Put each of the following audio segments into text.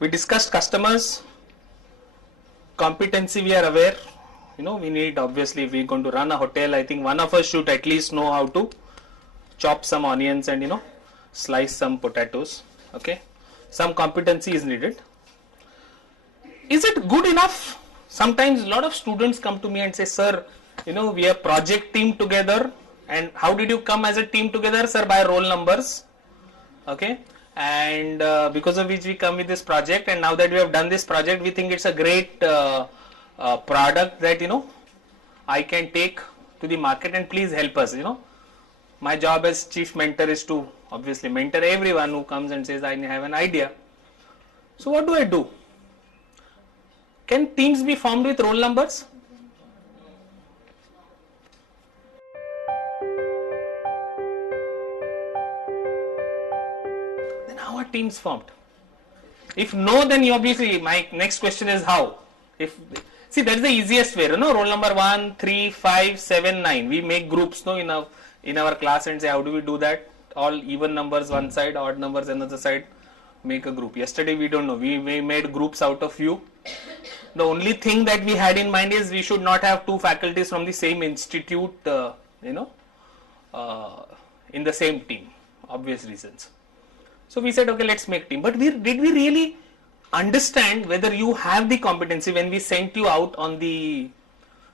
We discussed customers, competency we are aware, we need, obviously, if we're going to run a hotel, I think one of us should at least know how to chop some onions and, slice some potatoes, okay. Some competency is needed. Is it good enough? Sometimes a lot of students come to me and say, sir, we have project team together, and how did you come as a team together? Sir, by roll numbers, okay. And because of which we come with this project, and now that we have done this project, we think it's a great product that I can take to the market, and please help us. My job as chief mentor is to obviously mentor everyone who comes and says I have an idea. So what do I do? Can teams be formed with roll numbers? How are teams formed? If no, then obviously my next question is how. See, that's the easiest way. Roll number 1, 3, 5, 7, 9. We make groups in our class and say how do we do that? All even numbers one side, odd numbers another side. Make a group. Yesterday we don't know. We made groups out of few. The only thing that we had in mind is we should not have two faculties from the same institute, in the same team. Obvious reasons. So we said, okay, let's make team. But did we really understand whether you have the competency when we sent you out on the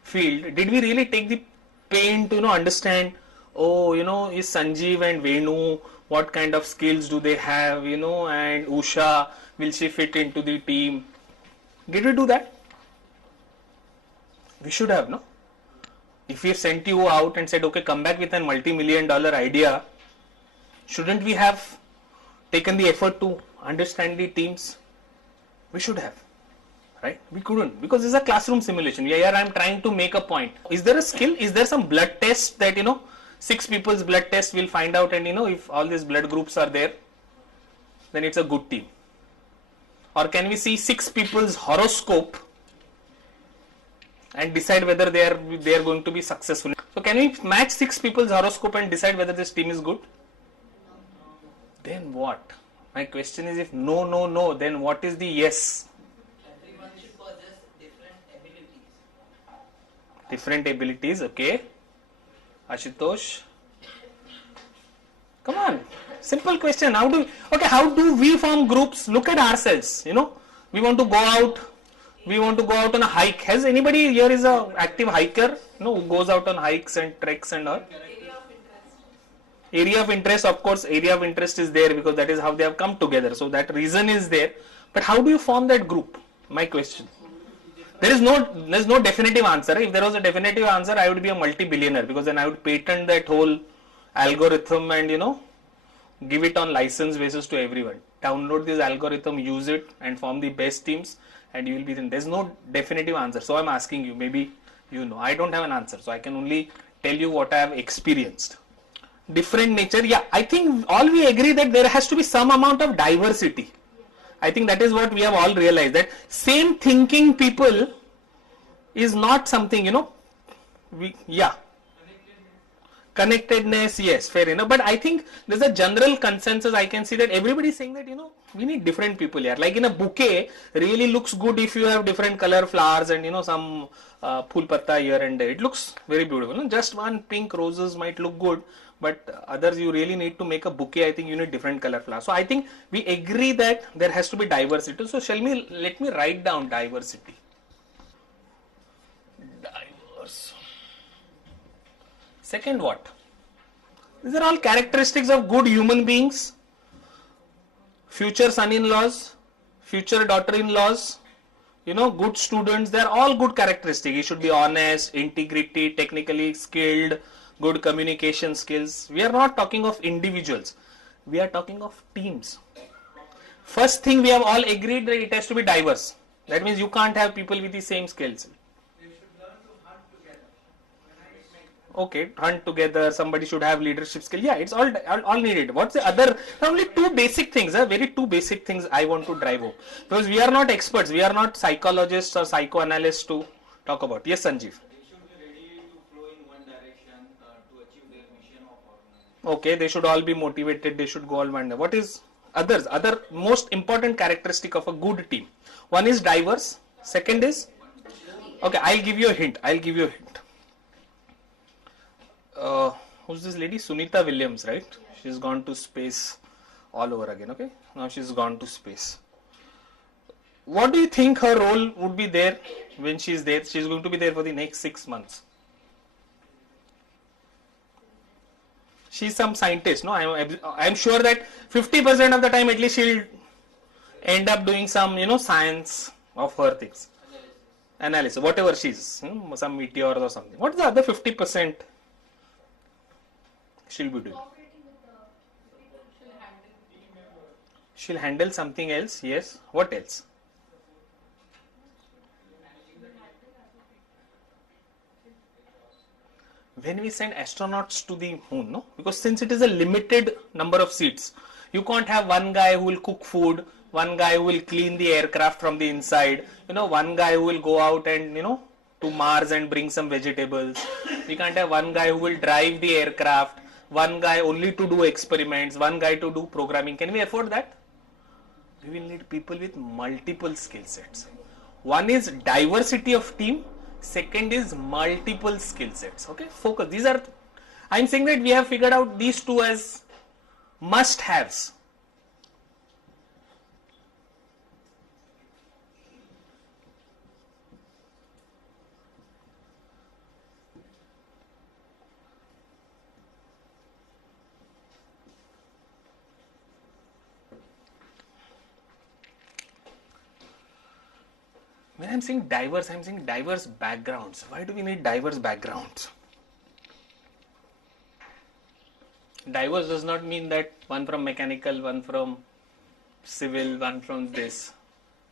field? Did we really take the pain to understand, is Sanjeev and Venu, what kind of skills do they have, and Usha, will she fit into the team? Did we do that? We should have, no? If we sent you out and said, okay, come back with a multi-million-dollar idea, shouldn't we have taken the effort to understand the teams? We should have, right? We couldn't, because it's a classroom simulation. Here I am trying to make a point. Is there a skill? Is there some blood test that 6 people's blood test will find out, and if all these blood groups are there, then it's a good team? Or can we see 6 people's horoscope and decide whether they are going to be successful? So can we match 6 people's horoscope and decide whether this team is good? Then what? My question is, if no, then what is the yes? Everyone should possess different abilities. Different abilities, okay. Ashutosh? Come on. Simple question. How do we form groups? Look at ourselves, We want to go out. We want to go out on a hike. Has anybody here is a active hiker? Who goes out on hikes and treks and all? Area of interest, of course, area of interest is there because that is how they have come together. So that reason is there. But how do you form that group? My question. There's no definitive answer. If there was a definitive answer, I would be a multi-billionaire, because then I would patent that whole algorithm and give it on license basis to everyone. Download this algorithm, use it, and form the best teams, and you will be then. There's no definitive answer. So I'm asking you, maybe I don't have an answer. So I can only tell you what I have experienced. Different nature, yeah, I think all we agree that there has to be some amount of diversity. I think that is what we have all realized, that same thinking people is not something, connectedness, yes, fair enough. But I think there's a general consensus. I can see that everybody is saying that, we need different people here. Like in a bouquet, really looks good if you have different color flowers and, some phool patta here and there. It looks very beautiful. Just one pink roses might look good, but others you really need to make a bouquet. I think you need different color flowers. So I think we agree that there has to be diversity. So let me write down diversity. Diverse. Second, what? These are all characteristics of good human beings. Future son-in-laws, future daughter-in-laws, good students. They are all good characteristics. You should be honest, integrity, technically skilled, good communication skills. We are not talking of individuals. We are talking of teams. First thing, we have all agreed that it has to be diverse. That means you can't have people with the same skills. There should okay, hunt together, somebody should have leadership skill. Yeah, it's all needed. What's the other? Only two basic things, very two basic things I want to drive home. Because we are not experts, we are not psychologists or psychoanalysts to talk about. Yes, Sanjeev. They should be ready to flow in one direction to achieve their mission of organization. Okay, they should all be motivated, they should go all one. What is other most important characteristic of a good team? One is diverse, second is, okay, I'll give you a hint. Who's this lady? Sunita Williams, right? She's gone to space all over again. Okay, now she's gone to space. What do you think her role would be there when she's there? She's going to be there for the next 6 months. She's some scientist, no? I'm sure that 50% of the time at least she'll end up doing some, science of her things. Analysis, whatever she's, some meteor or something. What is the other 50% she'll be doing? She'll handle something else, yes. What else? When we send astronauts to the moon, no? Because since it is a limited number of seats, you can't have one guy who will cook food, one guy who will clean the aircraft from the inside, one guy who will go out and, to Mars and bring some vegetables. We can't have one guy who will drive the aircraft, one guy only to do experiments, one guy to do programming. Can we afford that? We will need people with multiple skill sets. One is diversity of team, second is multiple skill sets. Okay, focus. These are, I'm saying that we have figured out these two as must haves. When I'm saying diverse backgrounds. Why do we need diverse backgrounds? Diverse does not mean that one from mechanical, one from civil, one from this.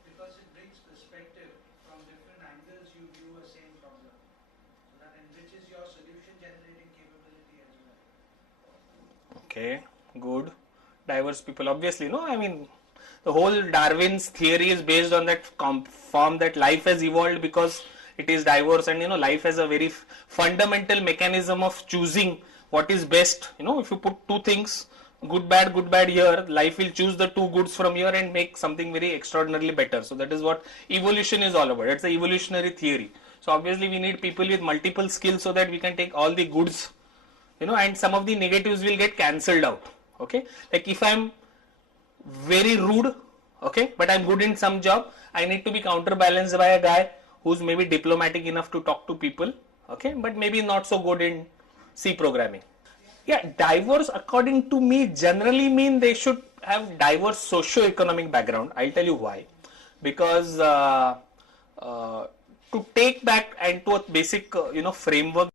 Because it brings perspective from different angles, you view a same problem. So that enriches your solution generating capability as well. Okay, good. Diverse people, obviously, no? I mean, the whole Darwin's theory is based on that form that life has evolved because it is diverse, and life has a very fundamental mechanism of choosing what is best. If you put two things, good bad here, life will choose the two goods from here and make something very extraordinarily better. So that is what evolution is all about. It's the evolutionary theory. So obviously we need people with multiple skills so that we can take all the goods, and some of the negatives will get cancelled out. Okay, like if I'm very rude, okay, but I'm good in some job, I need to be counterbalanced by a guy who's maybe diplomatic enough to talk to people, okay, but maybe not so good in C programming. Yeah, diverse according to me generally mean they should have diverse socio-economic background. I'll tell you why. Because to take back and to a basic framework,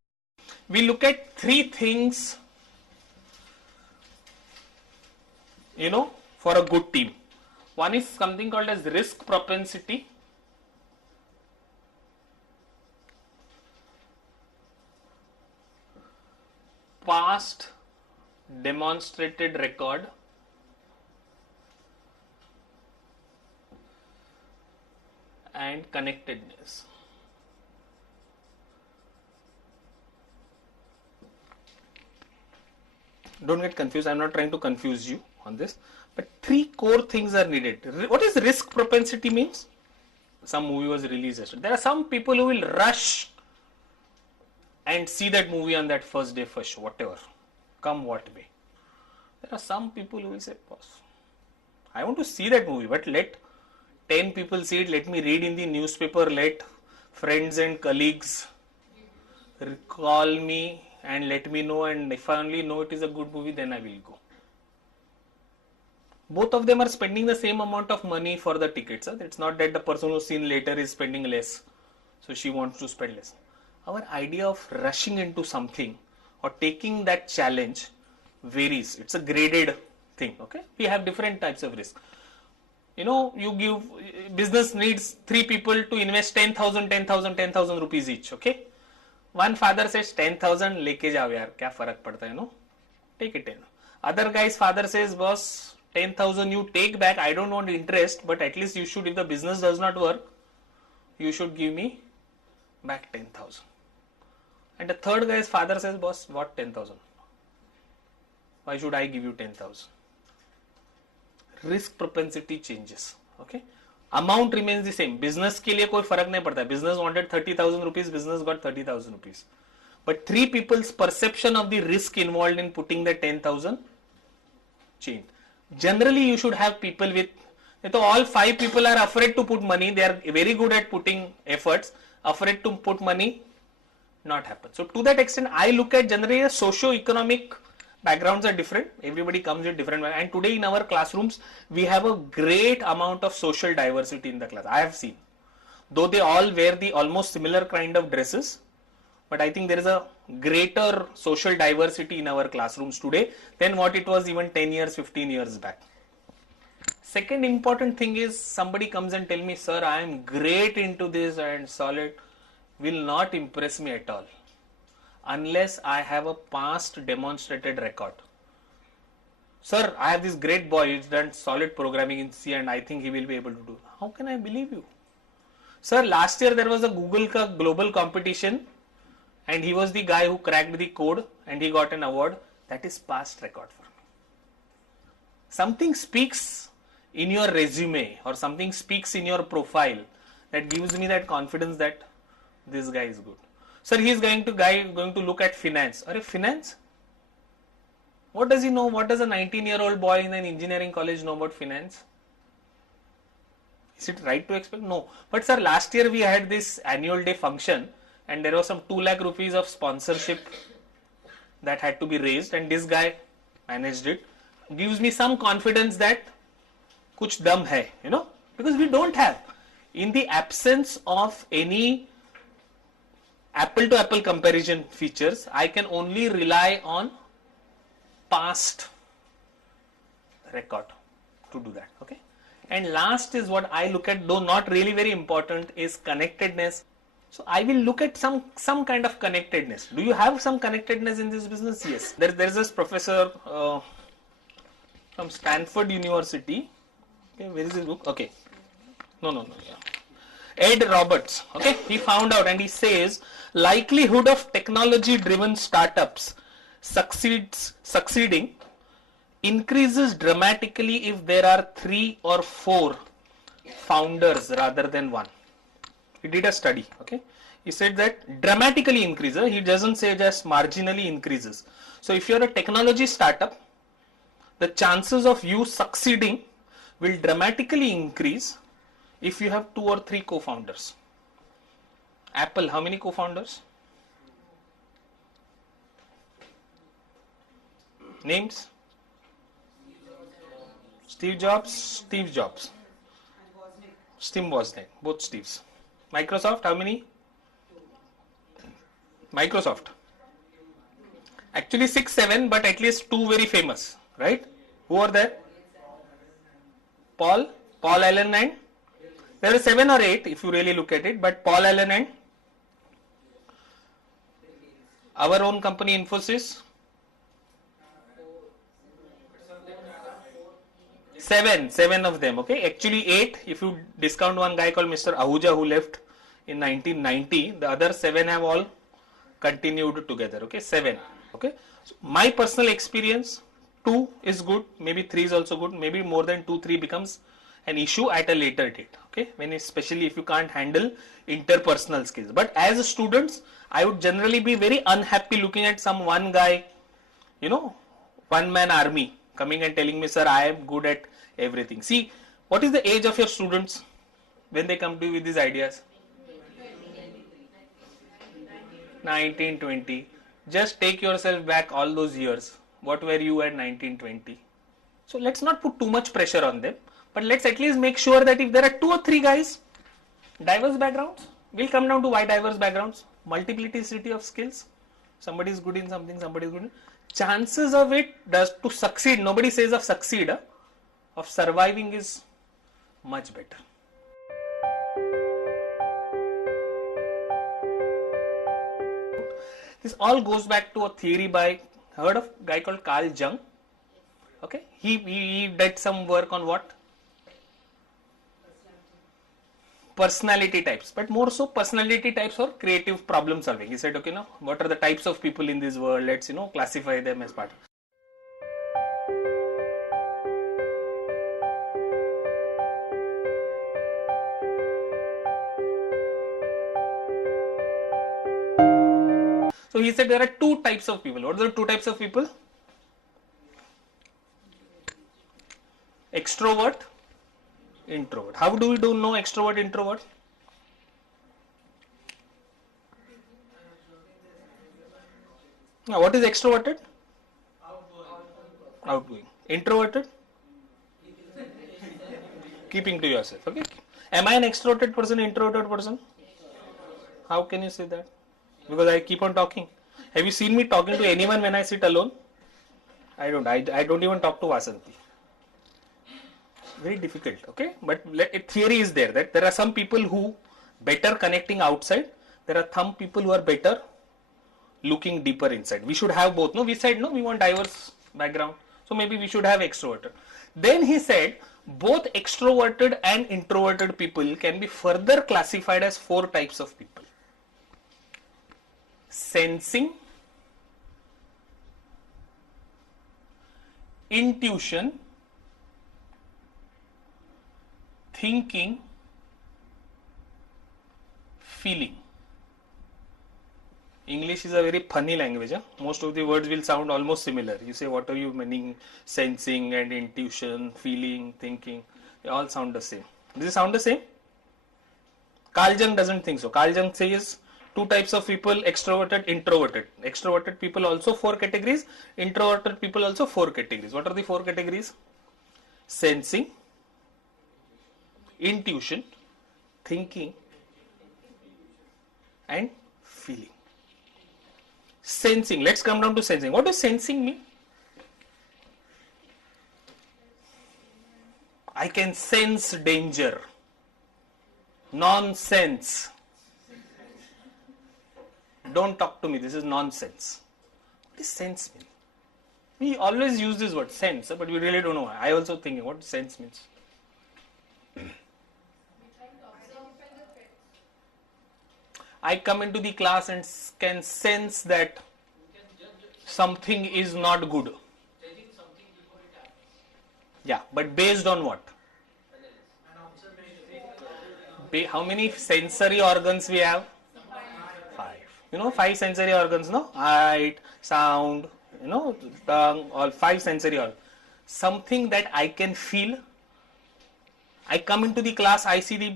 we look at three things for a good team. One is something called as risk propensity. Past demonstrated record. And connectedness. Don't get confused. I'm not trying to confuse you on this, but three core things are needed. What is risk propensity means? Some movie was released yesterday. There are some people who will rush and see that movie on that first day, first show, whatever, come what may. There are some people who will say, boss, I want to see that movie, but let 10 people see it, let me read in the newspaper, let friends and colleagues call me and let me know, and if I only know it is a good movie, then I will go. Both of them are spending the same amount of money for the tickets. It's not that the person who's seen later is spending less, so she wants to spend less. Our idea of rushing into something or taking that challenge varies. It's a graded thing. Okay, we have different types of risk. You give, business needs 3 people to invest 10,000 rupees each. Okay, One father says 10,000 लेके जाओ यार, क्या फर्क पड़ता है, no, take it 10. Other guy's father says, boss, 10,000 you take back, I don't want interest, but at least you should, if the business does not work, you should give me back 10,000. And the third guy's father says, boss, what 10,000? Why should I give you 10,000? Risk propensity changes. Okay, amount remains the same. Business के लिए कोई फर्क नहीं पड़ता. Business wanted 30,000 rupees, business got 30,000 rupees. But three people's perception of the risk involved in putting the 10,000 changed. Generally, you should have people with, so all five people are afraid to put money. They are very good at putting efforts. Afraid to put money, not happen. So to that extent, I look at generally socio-economic backgrounds are different. Everybody comes with different, and today in our classrooms we have a great amount of social diversity in the class. I have seen, though they all wear the almost similar kind of dresses, but I think there is a greater social diversity in our classrooms today than what it was even 10 years, 15 years back. Second important thing is somebody comes and tell me, sir, I am great into this and solid, will not impress me at all unless I have a past demonstrated record. Sir, I have this great boy, he's done solid programming in C and I think he will be able to do. How can I believe you? Sir, last year there was a Google global competition and he was the guy who cracked the code and he got an award. That is past record for me. Something speaks in your resume or something speaks in your profile that gives me that confidence that this guy is good. Sir, he is going to look at finance. Are finance? What does he know? What does a 19-year-old boy in an engineering college know about finance? Is it right to expect? No. But sir, last year we had this annual day function and there was some 2 lakh rupees of sponsorship that had to be raised and this guy managed it. Gives me some confidence that kuch dum hai, because we don't have. In the absence of any apple to apple comparison features, I can only rely on past record to do that. Okay, and last is what I look at, though not really very important, is connectedness. So I will look at some kind of connectedness. Do you have some connectedness in this business? Yes. There is this professor from Stanford University. Okay, where is his book? Okay, no. Yeah. Ed Roberts. Okay, he found out and he says likelihood of technology driven startups succeeding increases dramatically if there are 3 or 4 founders rather than one. He did a study. Okay, he said that dramatically increases. He doesn't say just marginally increases. So if you're a technology startup, the chances of you succeeding will dramatically increase if you have 2 or 3 co-founders. Apple, how many co-founders? Names? Steve Jobs, Tim Wozniak, both Steves. Microsoft, how many? Microsoft. Actually 6, 7, but at least 2 very famous, right? Who are there? Paul Allen and there are 7 or 8 if you really look at it, but Paul Allen and our own company Infosys. 7 of them. Okay, actually 8 if you discount one guy called Mr. Ahuja who left in 1990. The other 7 have all continued together. Okay, 7. Okay, so my personal experience, 2 is good, maybe 3 is also good, maybe more than 2, 3 becomes an issue at a later date. Okay, when especially if you can't handle interpersonal skills. But as students, I would generally be very unhappy looking at some one guy, one man army coming and telling me, sir, I am good at everything. See, what is the age of your students when they come to you with these ideas? 19, 20. Just take yourself back all those years. What were you at 19, 20? So let's not put too much pressure on them, but let's at least make sure that if there are 2 or 3 guys, diverse backgrounds, we'll come down to why diverse backgrounds, multiplicity of skills. Somebody is good in something, somebody is good in, chances of it does to succeed, nobody says of succeed, of surviving is much better. This all goes back to a theory by, heard of a guy called Carl Jung? Okay, he did some work on what? Personality types, but more so personality types for creative problem solving. He said, okay, now what are the types of people in this world? Let's classify them as part. So he said there are two types of people. What are the two types of people? Extrovert, introvert. How do we know extrovert, introvert? Now, what is extroverted? Outgoing. Introverted? Keeping to yourself. Okay. Am I an extroverted person, introverted person? How can you say that? Because I keep on talking. Have you seen me talking to anyone when I sit alone? I don't. I don't even talk to Vasanti. Very difficult. Okay. But theory is there that there are some people who better connecting outside. There are some people who are better looking deeper inside. We should have both. No, we said no, we want diverse background. So maybe we should have extroverted. Then he said both extroverted and introverted people can be further classified as four types of people. Sensing, intuition, thinking, feeling. English is a very funny language. Most of the words will sound almost similar. You say, what are you meaning? Sensing and intuition, feeling, thinking. They all sound the same. Does it sound the same? Carl Jung doesn't think so. Carl Jung says two types of people, extroverted, introverted. Extroverted people also four categories. Introverted people also four categories. What are the four categories? Sensing, intuition, thinking, and feeling. Sensing. Let's come down to sensing. What does sensing mean? I can sense danger. Nonsense. Don't talk to me. This is nonsense. What does sense mean? We always use this word sense, but we really don't know why. I also thinking what sense means. I come into the class and can sense that something is not good. Yeah, but based on what? How many sensory organs we have? 5. 5 sensory organs, no? Sight, sound, tongue, all 5 sensory organs. Something that I can feel. I come into the class, I see the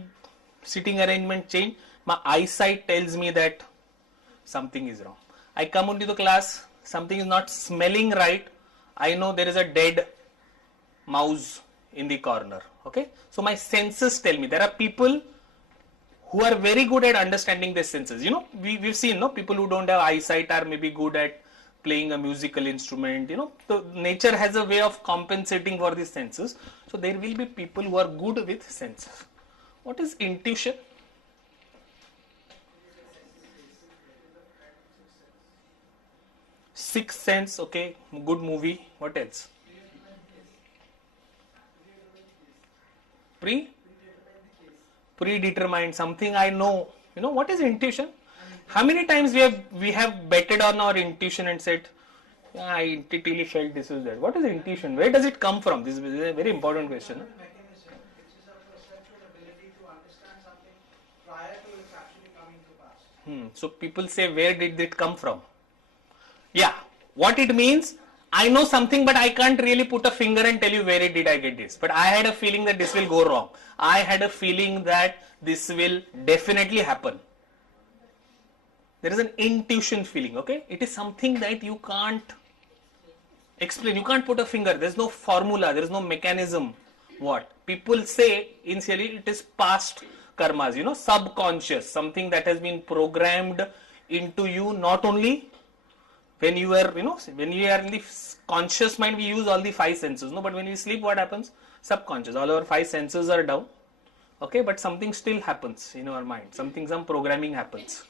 sitting arrangement change. My eyesight tells me that something is wrong. I come into the class, something is not smelling right. I know there is a dead mouse in the corner. Okay, so my senses tell me. There are people who are very good at understanding their senses. We've seen people who don't have eyesight are maybe good at playing a musical instrument. So nature has a way of compensating for these senses. So there will be people who are good with senses. What is intuition? Sixth Sense, okay, good movie. What else? Predetermined, something I know. What is intuition? How many times we have betted on our intuition and said, yeah, I intuitively felt this is that. What is intuition? Where does it come from? This is a very important question. Mechanism, which is a perceptual ability to understand something prior to its actually coming to pass. So people say, where did it come from? Yeah, what it means, I know something, but I can't really put a finger and tell you where did I get this. But I had a feeling that this will go wrong. I had a feeling that this will definitely happen. There is an intuition feeling, okay? It is something that you can't explain. You can't put a finger. There is no formula. There is no mechanism. What? People say, initially, it is past karmas, subconscious. Something that has been programmed into you, not only when you are, when you are in the conscious mind, we use all the 5 senses, no? But when we sleep, what happens? Subconscious. All our 5 senses are down, okay? But something still happens in our mind. Some programming happens.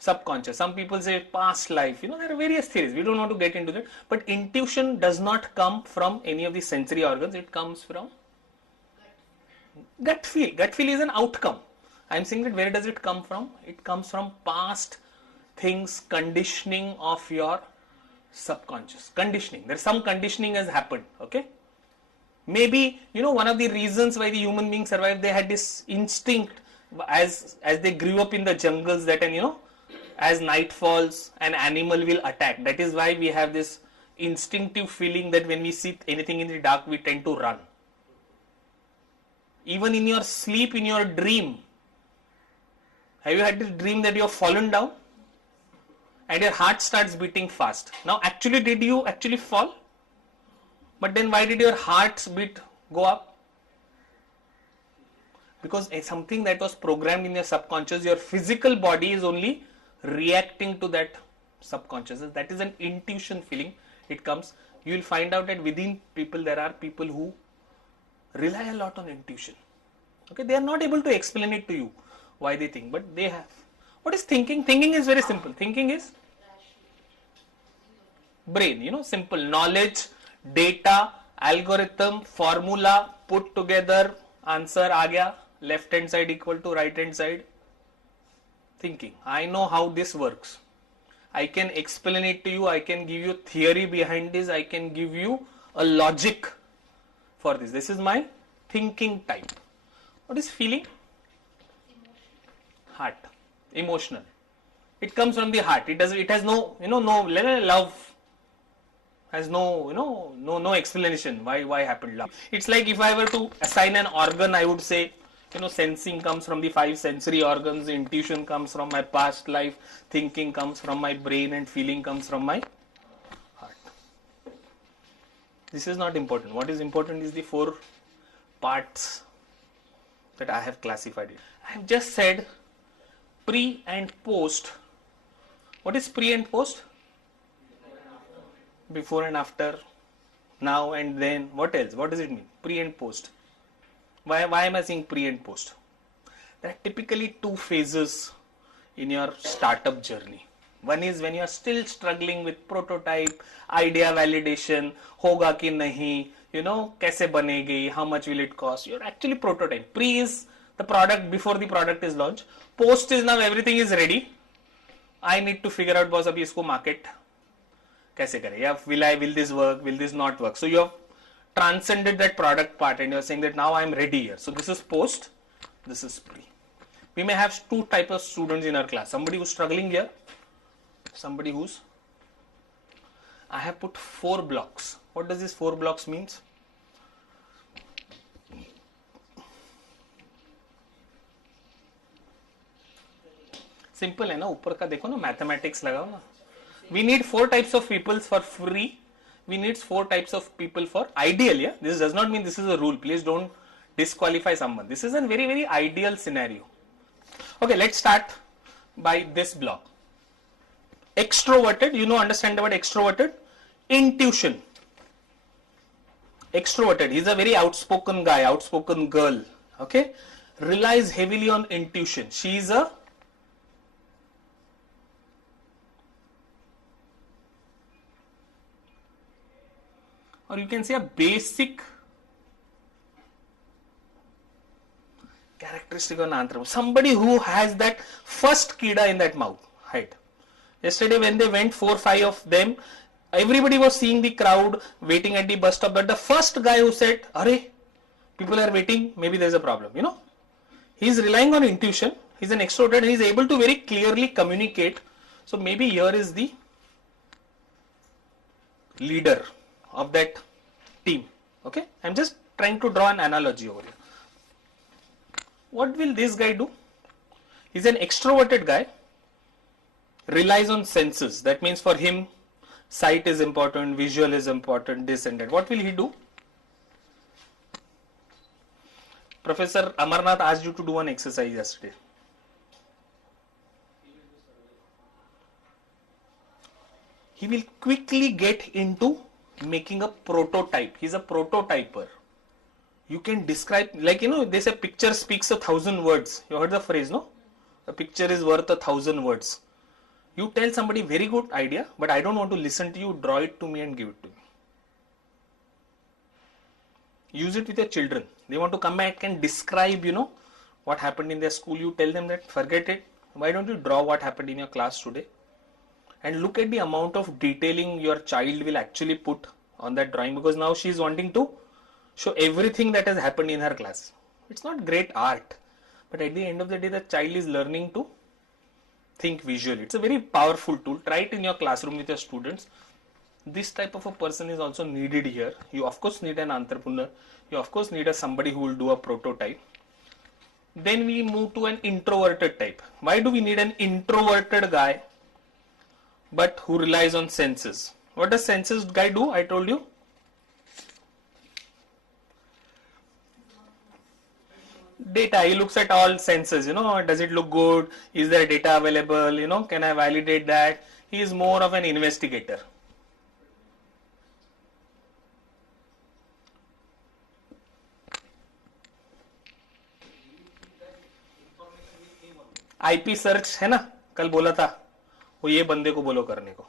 subconscious. Some people say past life. There are various theories. We don't want to get into that. But intuition does not come from any of the sensory organs. It comes from gut feel. Gut feel is an outcome. I'm saying that where does it come from? It comes from past things, conditioning of your subconscious. Conditioning. There's some conditioning has happened. Okay. Maybe, one of the reasons why the human beings survived, they had this instinct as they grew up in the jungles that, as night falls, an animal will attack. That is why we have this instinctive feeling that when we see anything in the dark, we tend to run. Even in your sleep, in your dream, have you had this dream that you have fallen down and your heart starts beating fast? Now, actually, did you actually fall? But then why did your heart's beat go up? Because something that was programmed in your subconscious, your physical body is only reacting to that subconscious. That is an intuition feeling. It comes. You will find out that within people, there are people who rely a lot on intuition. Okay, they are not able to explain it to you why they think, but they have. What is thinking? Thinking is very simple. Thinking is brain, simple knowledge, data, algorithm, formula, put together, answer aa gaya, left hand side equal to right hand side. Thinking. I know how this works. I can explain it to you. I can give you theory behind this. I can give you a logic for this. This is my thinking type. What is feeling? Heart. Emotional. It comes from the heart. It has no, no love. Has no explanation why happened love. It's like if I were to assign an organ, I would say, sensing comes from the 5 sensory organs, intuition comes from my past life, thinking comes from my brain, and feeling comes from my heart. This is not important. What is important is the 4 parts that I have classified it. I have just said pre and post. What is pre and post? Before and after, now and then. What else? What does it mean? Pre and post. Why am I saying pre and post? There are typically 2 phases in your startup journey. One is when you are still struggling with prototype, idea validation, hoga ki nahi, kaise banegi, how much will it cost? You're actually prototype. Pre is the product before the product is launched. Post is now everything is ready. I need to figure out, boss, abhi isko market kaise kare? Yeah, will this work? Will this not work? So you have transcended that product part and you're saying that now I'm ready here. So this is post, this is pre. We may have 2 types of students in our class. Somebody who's struggling here, somebody who's, I have put 4 blocks. What does this 4 blocks means? Simple है ना, ऊपर का देखो ना, mathematics लगाओ ना. We need 4 types of people for free. We need 4 types of people for ideal. Yeah, this does not mean this is a rule. Please don't disqualify someone. This is a very, very ideal scenario. Okay, let's start by this block. Extroverted, understand the word extroverted? Intuition. Extroverted, he's a very outspoken guy, outspoken girl. Okay, relies heavily on intuition. She's a or you can say a basic characteristic of an entrepreneur. Somebody who has that first kida in that mouth. Right. Yesterday when they went, 4-5 of them, everybody was seeing the crowd waiting at the bus stop, but the first guy who said, "Arey, people are waiting, maybe there's a problem." He's relying on intuition. He's an extrovert. He's able to very clearly communicate. So maybe here is the leader of that team. Okay, I'm just trying to draw an analogy over here. What will this guy do? He's an extroverted guy, relies on senses. That means for him, sight is important, visual is important, this and that. What will he do? Professor Amarnath asked you to do an exercise yesterday. He will quickly get into making a prototype. He's a prototyper. You can describe, like, they say picture speaks 1,000 words. You heard the phrase, no? A picture is worth 1,000 words. You tell somebody very good idea, but I don't want to listen to you, draw it to me and give it to me. Use it with your children. They want to come back and describe, what happened in their school. You tell them that, forget it. Why don't you draw what happened in your class today? And look at the amount of detailing your child will actually put on that drawing, because now she is wanting to show everything that has happened in her class. It's not great art, but at the end of the day, the child is learning to think visually. It's a very powerful tool. Try it in your classroom with your students. This type of a person is also needed here. You of course need an entrepreneur. You of course need somebody who will do a prototype. Then we move to an introverted type. Why do we need an introverted guy but who relies on senses? What does senses guy do? I told you. Data. He looks at all senses. Does it look good? Is there data available? Can I validate that? He is more of an investigator. IP search है ना, कल बोला था, वो ये बंदे को बोलो करने को.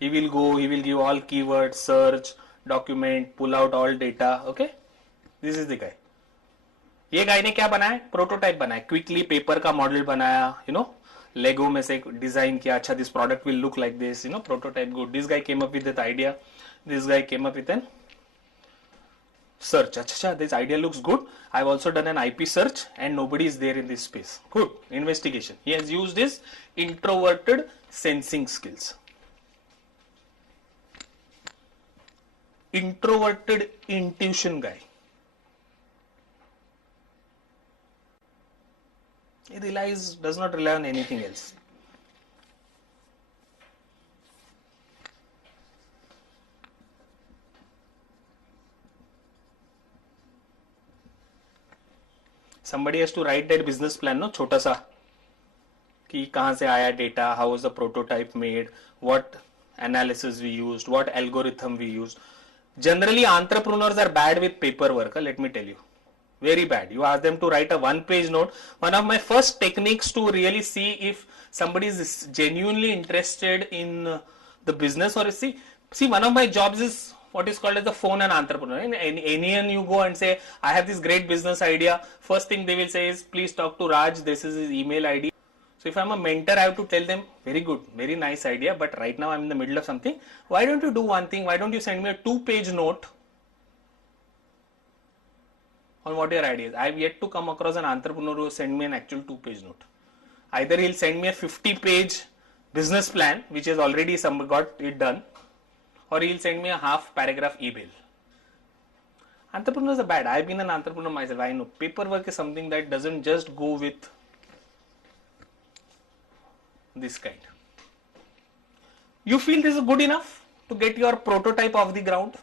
He will go, he will give all keywords, search, document, pull out all data. Okay, this is the guy. ये गाय ने क्या बनाया? प्रोटोटाइप बनाया, क्विकली पेपर का मॉडल बनाया, लेगो में से डिजाइन किया. अच्छा, this product will look like this, prototype good. This guy came up with that idea. This guy came up with an search. Acha, this idea looks good. I've also done an IP search and nobody is there in this space. Good. Investigation. He has used his introverted sensing skills. Introverted intuition guy. He does not rely on anything else. Somebody has to write that business plan, no, छोटा सा, कि कहाँ से आया data, how was the prototype made, what analysis we used, what algorithm we used. Generally, entrepreneurs are bad with paperwork. Let me tell you, very bad. You ask them to write a one-page note. One of my first techniques to really see if somebody is genuinely interested in the business, or see, one of my jobs is what is called as the phone an entrepreneur. In any you go and say, I have this great business idea. First thing they will say is, please talk to Raj. This is his email ID. So if I'm a mentor, I have to tell them, very good, very nice idea, but right now I'm in the middle of something. Why don't you do one thing? Why don't you send me a 2-page note on what your idea is? I have yet to come across an entrepreneur who send me an actual 2-page note. Either he'll send me a 50-page business plan, which has already got it done, or he'll send me a half-paragraph email. Entrepreneurs are bad. I've been an entrepreneur myself. I know paperwork is something that doesn't just go with this kind. You feel this is good enough to get your prototype off the ground?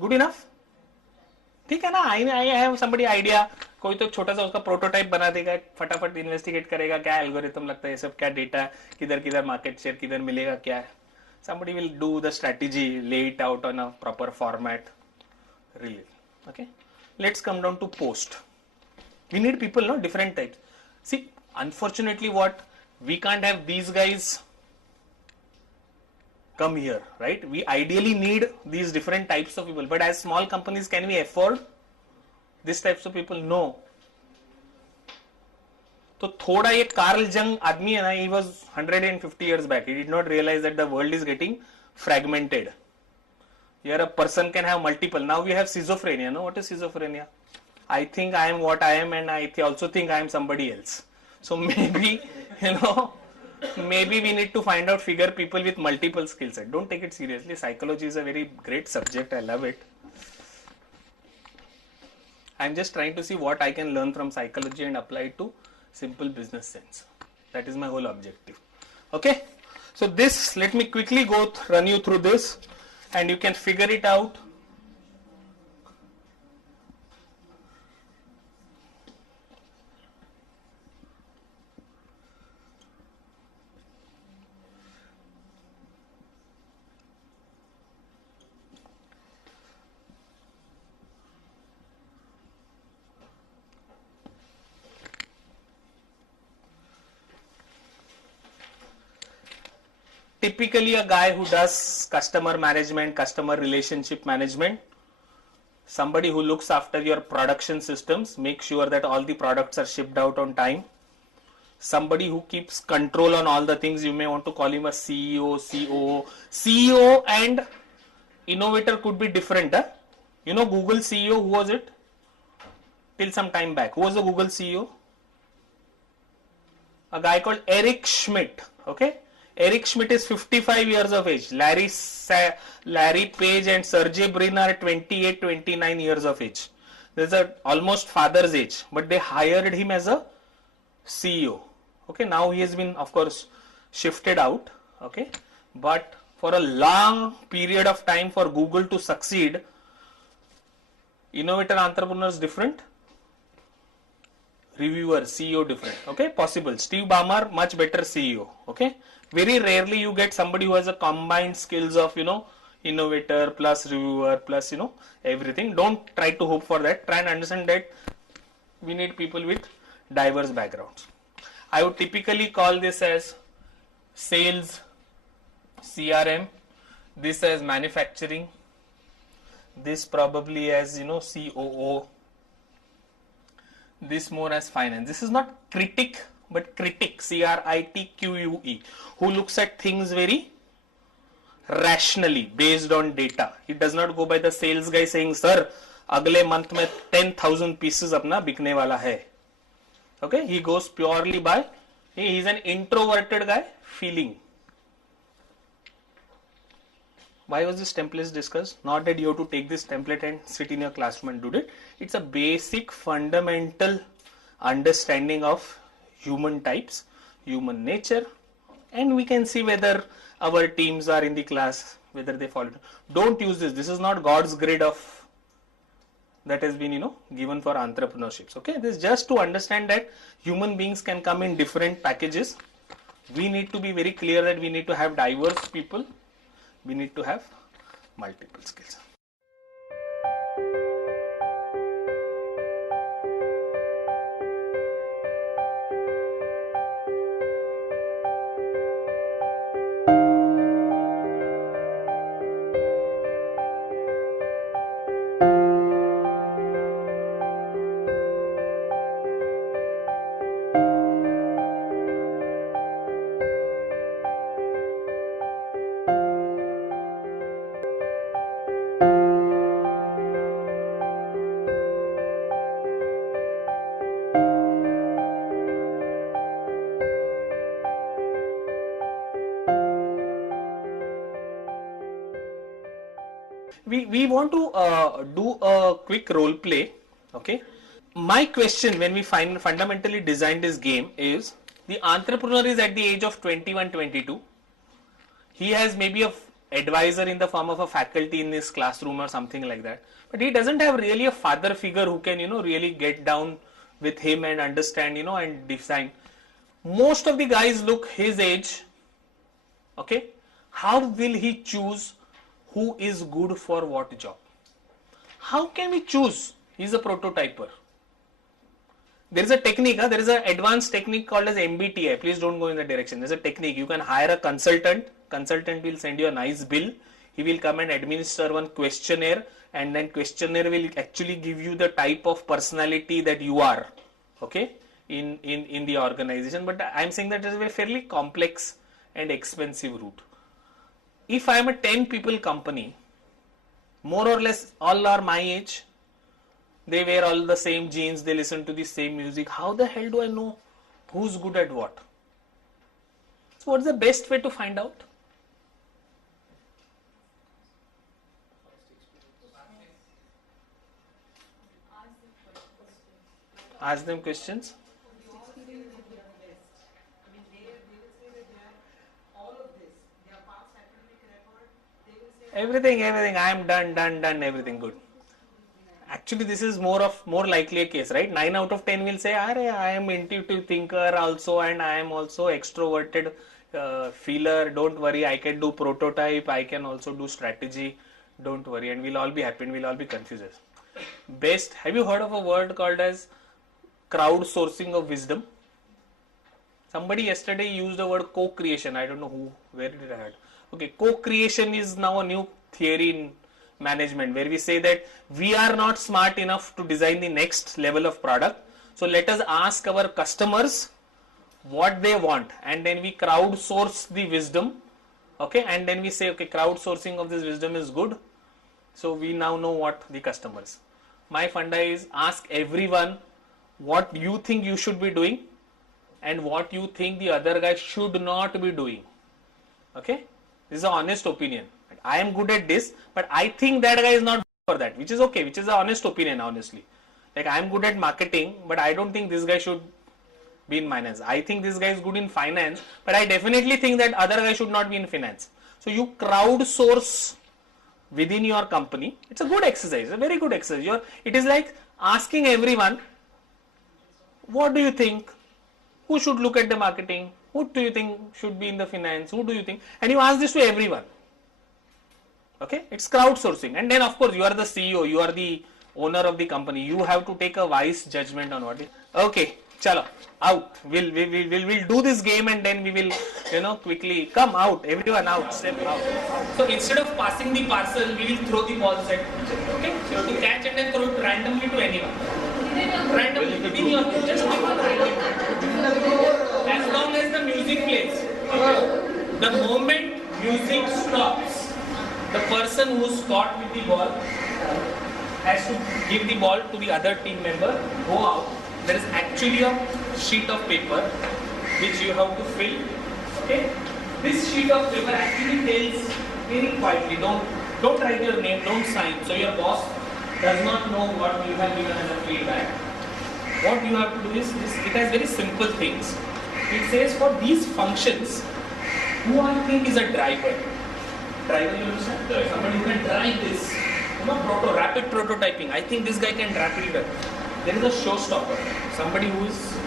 Good enough? ठीक है ना? I have somebody idea. कोई तो छोटा सा उसका prototype बना देगा, फटाफट इन्वेस्टिगेट करेगा, क्या एल्गोरिथम लगता है, सब क्या डेटा, किधर किधर मार्केट शेयर किधर मिलेगा, क्या है. Somebody will do the strategy, lay it out on a proper format. Really. Okay. Let's come down to post. We need people, no, different types. See, unfortunately, we can't have these guys come here, right? We ideally need these different types of people, but as small companies, can we afford these types of people? No. तो थोड़ा ये Karl जंग आदमी है ना, he was 150 years back. He did not realize that the world is getting fragmented. Here a person can have multiple. Now we have schizophrenia. No, what is schizophrenia? I think I am what I am, and I also think I am somebody else. So maybe, maybe we need to figure people with multiple skill set. Don't take it seriously. Psychology is a very great subject. I love it. I'm just trying to see what I can learn from psychology and apply it to simple business sense. That is my whole objective. Okay. So this, let me quickly run you through this, and you can figure it out. typically a guy who does customer management, customer relationship management, somebody who looks after your production systems, make sure that all the products are shipped out on time, somebody who keeps control on all the things. You may want to call him a CEO, COO. CEO and innovator could be different. You know Google CEO, who was it? Till some time back. Who was the Google CEO? A guy called Eric Schmidt. Okay? Eric Schmidt is 55 years of age. Larry Page and Sergey Brin are 28, 29 years of age. There's a almost father's age, but they hired him as a CEO. Okay, now he has been, of course, shifted out. Okay, but for a long period of time, for Google to succeed, innovator entrepreneur is different, reviewer, CEO different. Okay, possible. Steve Ballmer, much better CEO. Okay, very rarely you get somebody who has a combined skills of, you know, innovator plus reviewer plus, you know, everything. Don't try to hope for that. Try and understand that we need people with diverse backgrounds. I would typically call this as sales, CRM, this as manufacturing, this probably as, you know, COO, this more as finance. This is not critic, but critic, CRITQUE, who looks at things very rationally based on data. He does not go by the sales guy saying, sir, अगले month में 10,000 pieces अपना बिकने वाला है. Okay, he goes purely by, he is an introverted guy, feeling. Why was this template discussed? Not that you have to take this template and sit in your classroom and do it. It's a basic fundamental understanding of human types, human nature, and we can see whether our teams are in the class, whether they follow. Don't use this. This is not God's grade of that has been, you know, given for entrepreneurships. Okay, this is just to understand that human beings can come in different packages. We need to be very clear that we need to have diverse people. We need to have multiple skills. We want to do a quick role play. Okay, my question when we fundamentally designed this game is, the entrepreneur is at the age of 21, 22. He has maybe a advisor in the form of a faculty in his classroom or something like that, but he doesn't have really a father figure who can, you know, really get down with him and understand, you know, and design. Most of the guys look his age. Okay, how will he choose who is good for what job? How can we choose? He's a prototyper. There is a technique, there is an advanced technique called as MBTI. Please don't go in that direction. There's a technique. You can hire a consultant. Consultant will send you a nice bill. He will come and administer one questionnaire, and then questionnaire will actually give you the type of personality that you are, okay, in the organization. But I'm saying that is a fairly complex and expensive route. If I am a 10 people company, more or less all are my age, they wear all the same jeans, they listen to the same music, how the hell do I know who's good at what? So what's the best way to find out? Ask them questions. Everything, I am done, everything good. Actually, this is more likely a case, right? 9 out of 10 will say, I am intuitive thinker also, and I am also extroverted feeler. Don't worry, I can do prototype, I can also do strategy. Don't worry, and we'll all be happy and we'll all be confused. Best, have you heard of a word called as crowdsourcing of wisdom? Somebody yesterday used the word co-creation. I don't know who, where did I heard. Okay, co-creation is now a new theory in management where we say that we are not smart enough to design the next level of product. So let us ask our customers what they want, and then we crowdsource the wisdom. Okay, and then we say, okay, crowdsourcing of this wisdom is good. So we now know what the customers. My funda is ask everyone what you think you should be doing and what you think the other guy should not be doing. Okay, this is an honest opinion. I am good at this, but I think that guy is not good for that, which is okay, which is an honest opinion, honestly. Like I am good at marketing, but I don't think this guy should be in finance. I think this guy is good in finance, but I definitely think that other guy should not be in finance. So you crowdsource within your company. It's a good exercise, a very good exercise. It is like asking everyone, what do you think? Who should look at the marketing? Who do you think should be in the finance? Who do you think? And you ask this to everyone. Okay, it's crowdsourcing. And then of course you are the CEO, you are the owner of the company. You have to take a wise judgment on what it. Okay, chalo, out. We'll do this game and then we will, quickly come out. Everyone out, step out. So instead of passing the parcel, we will throw the balls at each other. Okay, so you have to catch and then throw it randomly to anyone. Randomly within your just pick one randomly. As long as the music plays. Okay. The moment music stops, the person who's caught with the ball has to give the ball to the other team member, go out. There is actually a sheet of paper which you have to fill. Okay? This sheet of paper actually tells very quietly, don't write your name, don't sign. So your boss does not know what you have given as a feedback. What you have to do is this, it has very simple things. It says for these functions, who I think is a driver. Driver, you understand? Somebody who can drive this. Rapid prototyping. I think this guy can rapidly drive. There is a showstopper. Somebody who is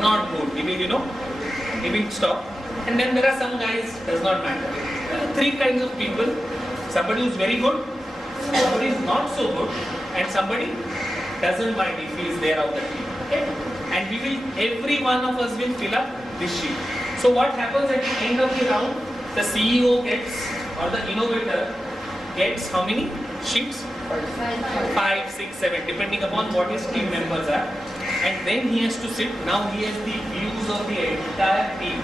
not good. He will stop. And then there are some guys, does not matter. There are three kinds of people. Somebody who is very good, somebody is not so good, and somebody doesn't mind if he is there out the team. Okay? And every one of us will fill up this sheet. So what happens at the end of the round? The CEO gets, or the innovator gets how many sheets? 5, 6, 7, depending upon what his team members are. And then he has to sit. Now he has the views of the entire team.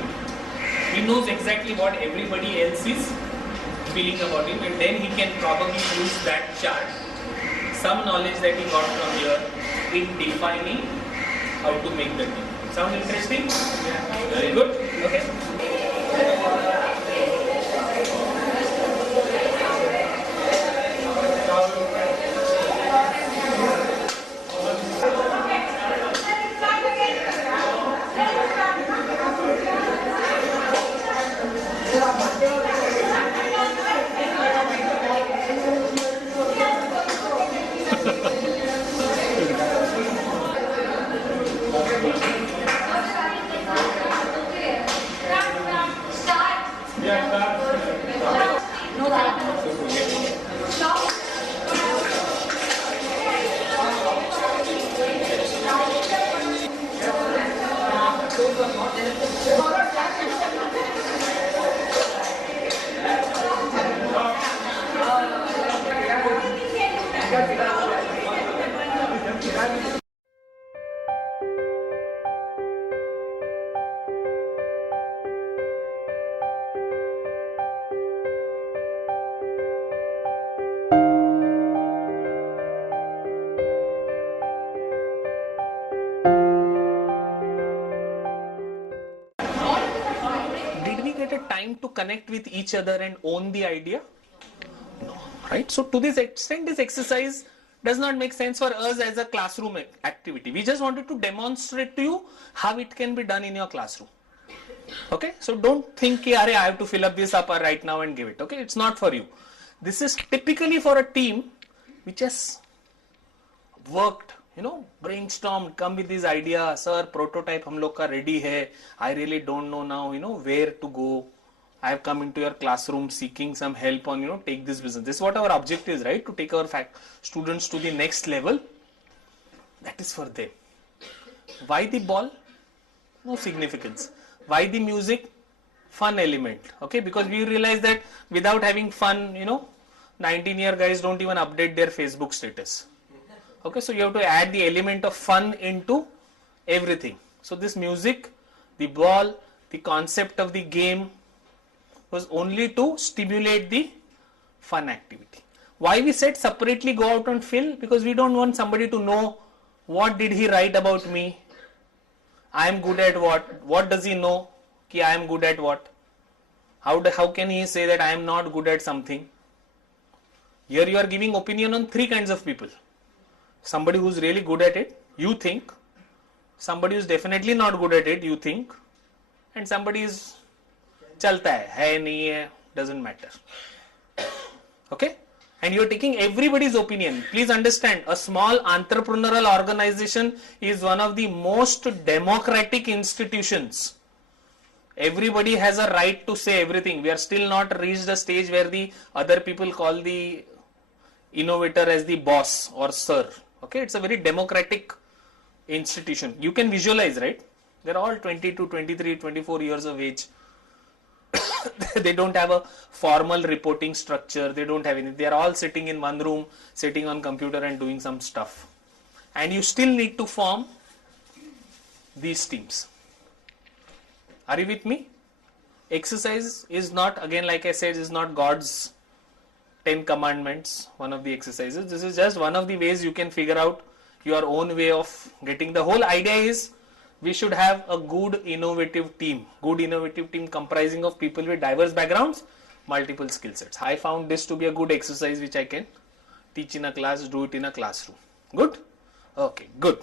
He knows exactly what everybody else is feeling about him, and then he can probably use that chart, some knowledge that he got from here, in defining how to make the team. Sound interesting? Yeah. Very good. Okay. Time to connect with each other and own the idea? No, right? So to this extent, this exercise does not make sense for us as a classroom activity. We just wanted to demonstrate to you how it can be done in your classroom. Okay, so don't think, I have to fill up this up right now and give it. Okay, it's not for you. This is typically for a team which has worked, brainstormed, come with this idea, sir, prototype hum log ka ready hai. I really don't know now, where to go. I have come into your classroom seeking some help on, take this business. This is what our objective is, right? To take our students to the next level. That is for them. Why the ball? No significance. Why the music? Fun element. Okay, because we realize that without having fun, 19-year guys don't even update their Facebook status. Okay, so you have to add the element of fun into everything. So this music, the ball, the concept of the game was only to stimulate the fun activity. Why we said separately go out and fill? Because we don't want somebody to know what did he write about me. I am good at what? What does he know? Ki I am good at what? How can he say that I am not good at something? Here you are giving opinion on three kinds of people. Somebody who is really good at it, you think. Somebody who is definitely not good at it, you think. And somebody is chalta hai nahi hai, doesn't matter. Okay? And you are taking everybody's opinion. Please understand, a small entrepreneurial organization is one of the most democratic institutions. Everybody has a right to say everything. We are still not reached a stage where the other people call the innovator as the boss or sir. Okay, it's a very democratic institution. You can visualize, right? They're all 22, 23, 24 years of age. They don't have a formal reporting structure. They don't have anything. They are all sitting in one room, sitting on computer and doing some stuff. And you still need to form these teams. Are you with me? Exercise is not, again like I said, is not God's 10 commandments, one of the exercises. This is just one of the ways you can figure out your own way of getting. The whole idea is we should have a good innovative team comprising of people with diverse backgrounds, multiple skill sets. I found this to be a good exercise which I can teach in a class, do it in a classroom. Good? Okay, good.